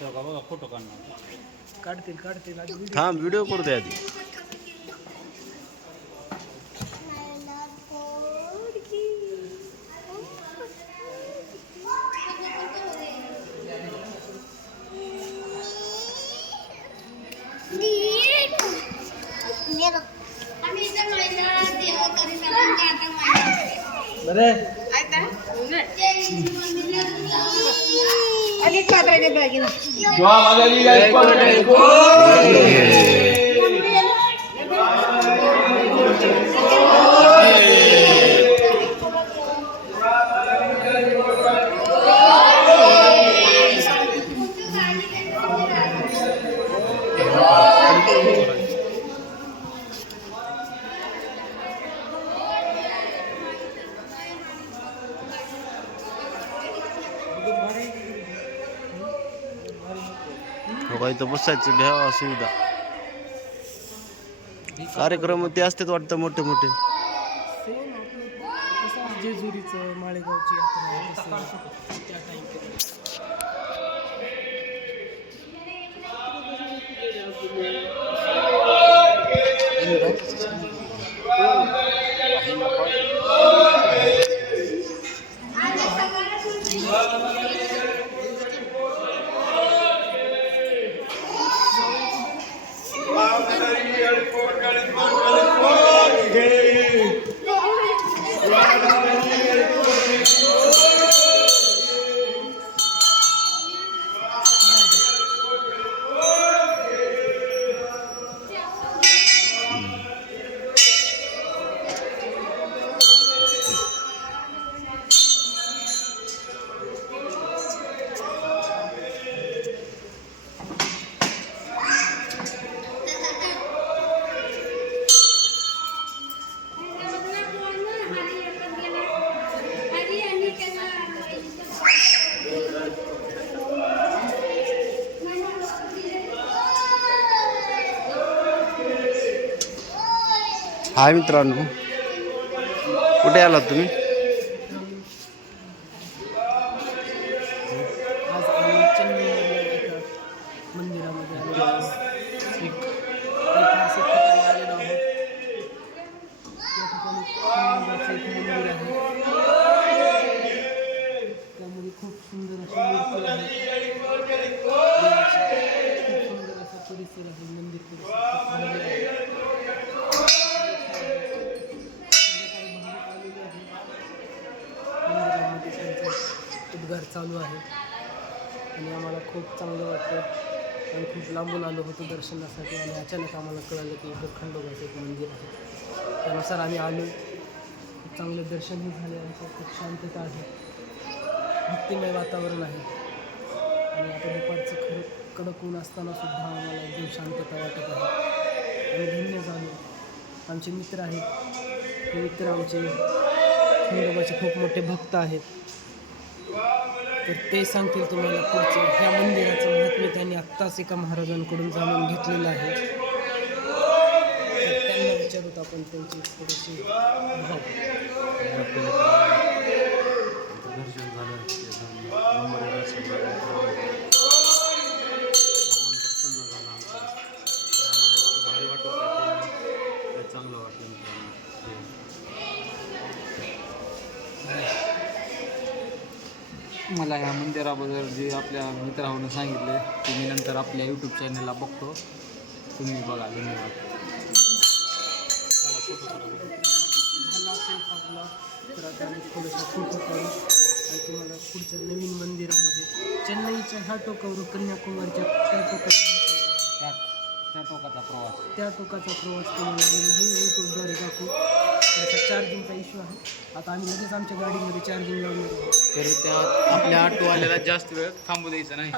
का बघा फोटो काढणार काढतील थांब व्हिडिओ करू दे आधी. इथं बसायचं घ्यावा सुविधा. कार्यक्रम ते असतात वाटतं मोठे मोठे. जेजुरीचं माळेगावची यात्रा त्या टाइम हाय मित्रांनो, कुठे आलात तुम्ही? आज आम्ही चेन्नईमधल्या एका मंदिरामध्ये एक ऐतिहासिक ठिकाणी आलेलो आहोत. या ठिकाणी खंडोबाचं एक मंदिर आहे. त्यामध्ये खूप सुंदर अशी मूर्ती आहे. खूप सुंदर असा परिसर आहे. मंदिर परिसर उद्गार चालू आहे आणि आम्हाला खूप चांगलं वाटतं. आणि खूप लांबून आलो होतो दर्शनासाठी आणि अचानक आम्हाला कळलं की इथं खंडोबाचं एक मंदिर आहे. त्यानुसार आम्ही आलो. खूप चांगलं दर्शनही झाले. आमचं खूप शांतता आहे. भक्तिमय वातावरण आहे. आणि आता दुपारचं खरं कडक ऊन असताना सुद्धा आम्हाला एकदम शांतता वाटत आहे. आम्ही धन्य झालो. आमचे मित्र आहेत. हे मित्र आमचे खंडोबाचे खूप मोठे भक्त आहेत. तर ते सांगतील तुम्हाला पुढचं ह्या मंदिराचं महत्त्व त्यांनी आत्ताच एका महाराजांकडून जाणून घेतलेलं आहे. तर त्यांना विचारूत आपण त्यांची थोडीशी भाव. दर्शन झालं चांगलं वाटलं. मला ह्या मंदिराबद्दल जे आपल्या मित्रांनी सांगितले ते मी नंतर आपल्या यूट्यूब चॅनलला बघतो. तुम्ही बघा. धन्यवाद. झाला असेल आपला तर आता आम्ही थोडंसं फोटो काढू आणि तुम्हाला पुढच्या नवीन मंदिरामध्ये चेन्नईच्या ह्या टोकावरून कन्याकुमारीच्या त्या टोकाला त्या टोकाचा प्रवास तुम्हाला नाही यूट्यूबद्वारे दाखवू. त्याचा चार्जिंगचा इश्यू आहे. आता आम्ही लगेच आमच्या गाडीमध्ये चार्जिंग लावणार आहोत. तर त्या आपल्या ऑटोवाल्याला जास्त वेळ थांबू द्यायचा नाही.